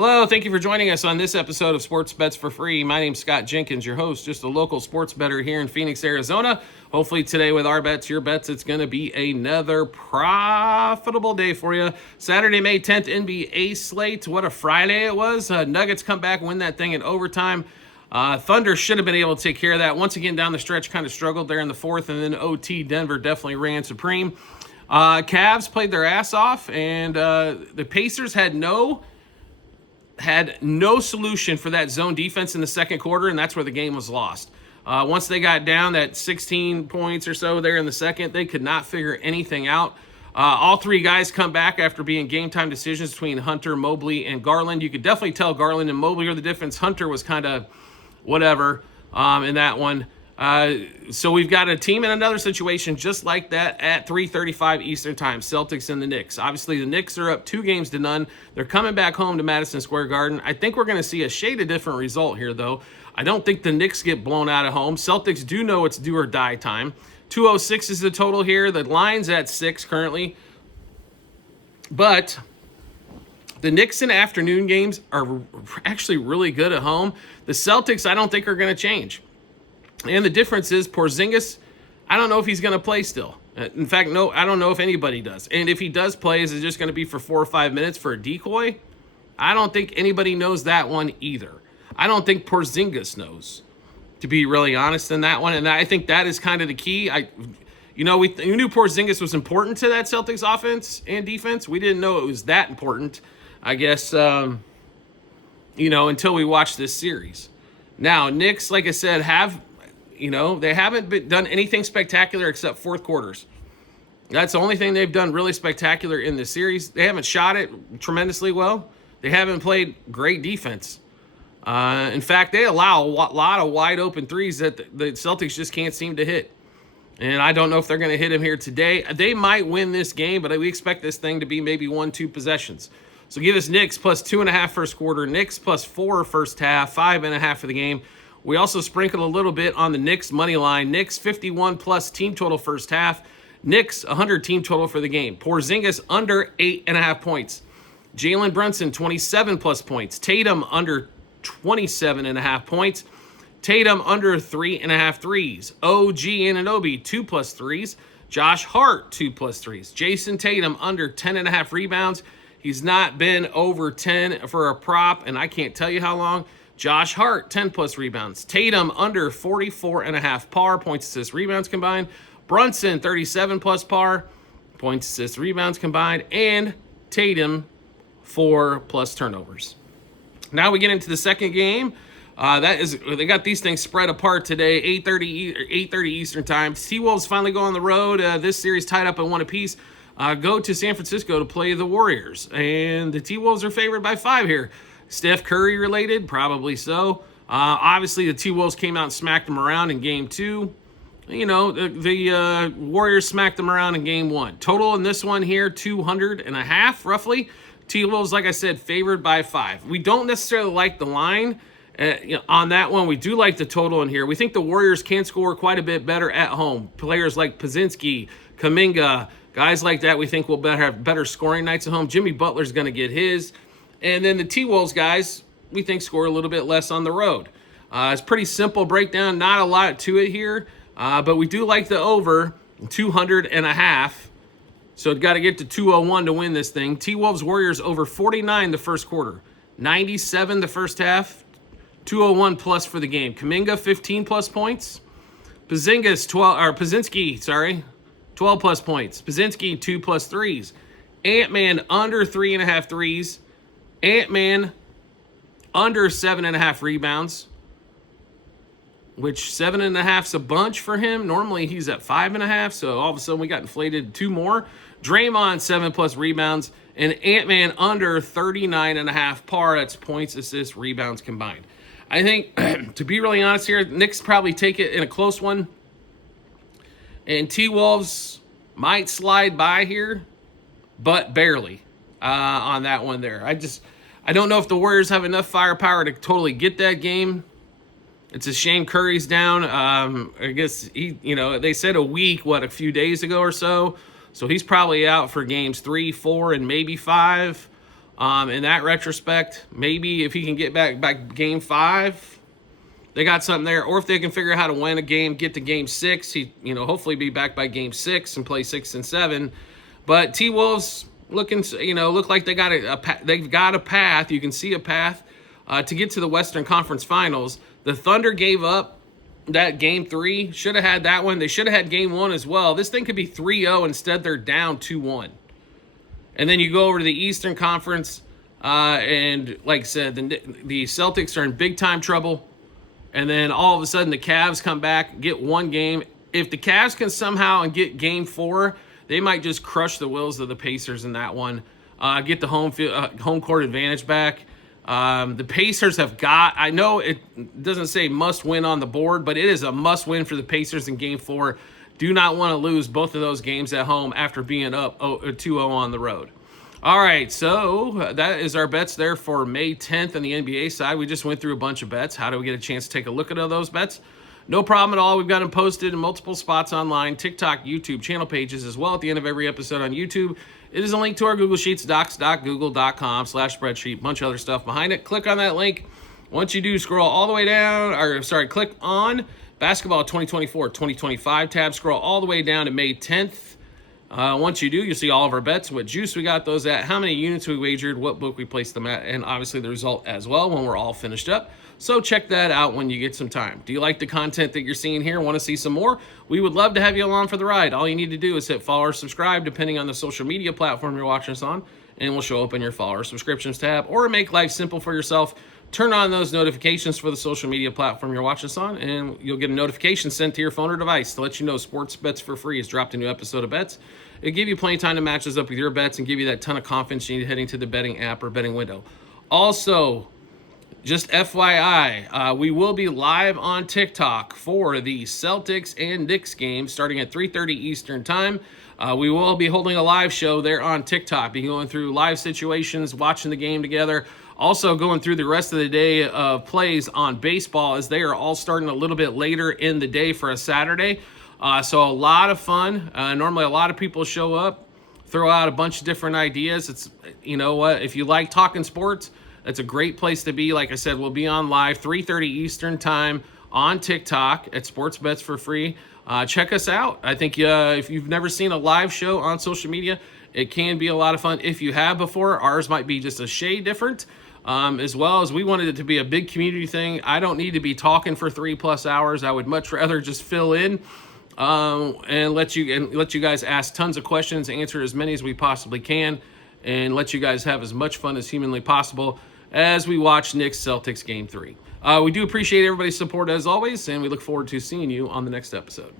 Hello, thank you for joining us on this episode of Sports Bets for Free. My name's Scott Jenkins, your host, just a local sports bettor here in Phoenix, Arizona. Hopefully today with our bets, your bets, it's going to be another profitable day for you. Saturday, May 10th, NBA slate. What a Friday it was. Nuggets come back, win that thing in overtime. Thunder should have been able to take care of that. Once again, down the stretch, kind of struggled there in the fourth, and then OT, Denver definitely ran supreme. Cavs played their ass off, and the Pacers had no solution for that zone defense in the second quarter, and that's where the game was lost. Once they got down that 16 points or so there in the second, they could not figure anything out. All three guys come back after being game-time decisions between Hunter, Mobley, and Garland. You could definitely tell Garland and Mobley are the difference. Hunter was kind of whatever in that one. So we've got a team in another situation just like that at 3:35 Eastern Time, Celtics and the Knicks. Obviously, the Knicks are up 2-0. They're coming back home to Madison Square Garden. I think we're going to see a shade of different result here, though. I don't think the Knicks get blown out at home. Celtics do know it's do or die time. 206 is the total here. The line's at 6 currently. But the Knicks in afternoon games are actually really good at home. The Celtics, I don't think, are going to change. And the difference is Porzingis, I don't know if he's going to play still. In fact, no, I don't know if anybody does. And if he does play, is it just going to be for 4 or 5 minutes for a decoy? I don't think anybody knows that one either. I don't think Porzingis knows, to be really honest, in that one. And I think that is kind of the key. We knew Porzingis was important to that Celtics offense and defense. We didn't know it was that important, I guess, until we watched this series. Now, Knicks, like I said, they haven't done anything spectacular except fourth quarters. That's the only thing they've done really spectacular in this series. They haven't shot it tremendously well. They haven't played great defense. In fact, they allow a lot of wide open threes that the Celtics just can't seem to hit. And I don't know if they're going to hit them here today. They might win this game, but we expect this thing to be maybe 1-2 possessions. So give us Knicks plus 2.5 first quarter, Knicks plus 4 first half, 5.5 for the game. We also sprinkled a little bit on the Knicks money line. Knicks 51 plus team total first half. Knicks 100 team total for the game. Porzingis under 8.5 points. Jalen Brunson 27 plus points. Tatum under 27.5 points. Tatum under 3.5 threes. OG Anunoby 2 plus threes. Josh Hart 2 plus threes. Jason Tatum under 10.5 rebounds. He's not been over 10 for a prop, and I can't tell you how long. Josh Hart, 10 plus rebounds. Tatum under 44.5 par, points, assists, rebounds combined. Brunson, 37 plus par, points, assists, rebounds combined. And Tatum, 4 plus turnovers. Now we get into the second game. They got these things spread apart today, 8:30 Eastern Time. T-Wolves finally go on the road. This series tied up at 1 apiece. Go to San Francisco to play the Warriors. And the T-Wolves are favored by 5 here. Steph Curry related? Probably so. Obviously, the T-Wolves came out and smacked them around in Game 2. The Warriors smacked them around in Game 1. Total in this one here, 200.5 roughly. T-Wolves, like I said, favored by 5. We don't necessarily like the line on that one. We do like the total in here. We think the Warriors can score quite a bit better at home. Players like Pozinski, Kuminga, guys like that we think will have better scoring nights at home. Jimmy Butler's going to get his. And then the T-Wolves guys, we think score a little bit less on the road. It's pretty simple breakdown. Not a lot to it here. But we do like the over 200.5. So got to get to 201 to win this thing. T-Wolves Warriors over 49 the first quarter. 97 the first half. 201 plus for the game. Kuminga 15 plus points. Pozinski 12 plus points. Pozinski 2 plus threes. Ant-Man under 3.5 threes. Ant-Man under 7.5 rebounds, which 7.5's a bunch for him. Normally he's at 5.5, so all of a sudden we got inflated 2 more. Draymond 7 plus rebounds, and Ant-Man under 39.5 par. That's points, assists, rebounds combined. I think, to be really honest here, Knicks probably take it in a close one, and T-Wolves might slide by here, but barely on that one there. I don't know if the Warriors have enough firepower to totally get that game. It's a shame Curry's down. I guess they said a week, a few days ago or so. So he's probably out for games 3, 4, and maybe 5. In that retrospect, maybe if he can get back game 5, they got something there. Or if they can figure out how to win a game, get to game 6, he hopefully be back by game 6 and play 6 and 7. But T-Wolves look like they've got a path. You can see a path to get to the Western Conference Finals. The Thunder gave up that game 3. Should have had that one. They should have had game 1 as well. This thing could be 3-0. Instead, they're down 2-1. And then you go over to the Eastern Conference, and like I said, the Celtics are in big-time trouble. And then all of a sudden, the Cavs come back, get one game. If the Cavs can somehow and get game 4, they might just crush the wills of the Pacers in that one, get the home court advantage back. The Pacers have got, I know it doesn't say must win on the board, but it is a must win for the Pacers in game 4. Do not want to lose both of those games at home after being up 2-0 on the road. All right, so that is our bets there for May 10th on the NBA side. We just went through a bunch of bets. How do we get a chance to take a look at all those bets? No problem at all. We've got them posted in multiple spots online, TikTok, YouTube, channel pages as well at the end of every episode on YouTube. It is a link to our Google Sheets, docs.google.com/spreadsheet, bunch of other stuff behind it. Click on that link. Once you do, scroll all the way down, click on Basketball 2024-2025 tab, scroll all the way down to May 10th. Once you do, you'll see all of our bets, what juice we got those at, how many units we wagered, what book we placed them at, and obviously the result as well when we're all finished up. So check that out when you get some time. Do you like the content that you're seeing here? Want to see some more? We would love to have you along for the ride. All you need to do is hit follow or subscribe depending on the social media platform you're watching us on, and we'll show up in your follow or subscriptions tab. Or make life simple for yourself. Turn on those notifications for the social media platform you're watching us on, and you'll get a notification sent to your phone or device to let you know Sports Bets for Free has dropped a new episode of bets. It'll give you plenty of time to match those up with your bets and give you that ton of confidence you need heading to the betting app or betting window. Also, just FYI, we will be live on TikTok for the Celtics and Knicks game starting at 3:30 Eastern Time. We will be holding a live show there on TikTok, be going through live situations, watching the game together. Also going through the rest of the day of plays on baseball as they are all starting a little bit later in the day for a Saturday. So a lot of fun. Normally a lot of people show up, throw out a bunch of different ideas. It's, you know what, if you like talking sports, that's a great place to be. Like I said, we'll be on live 3:30 Eastern Time on TikTok at Sports Bets for Free. Check us out. I think if you've never seen a live show on social media, it can be a lot of fun. If you have before, ours might be just a shade different. As well as we wanted it to be a big community thing. I don't need to be talking for 3+ hours. I would much rather just fill in and let you guys ask tons of questions, answer as many as we possibly can, and let you guys have as much fun as humanly possible as we watch Knicks Celtics Game 3. We do appreciate everybody's support as always, and we look forward to seeing you on the next episode.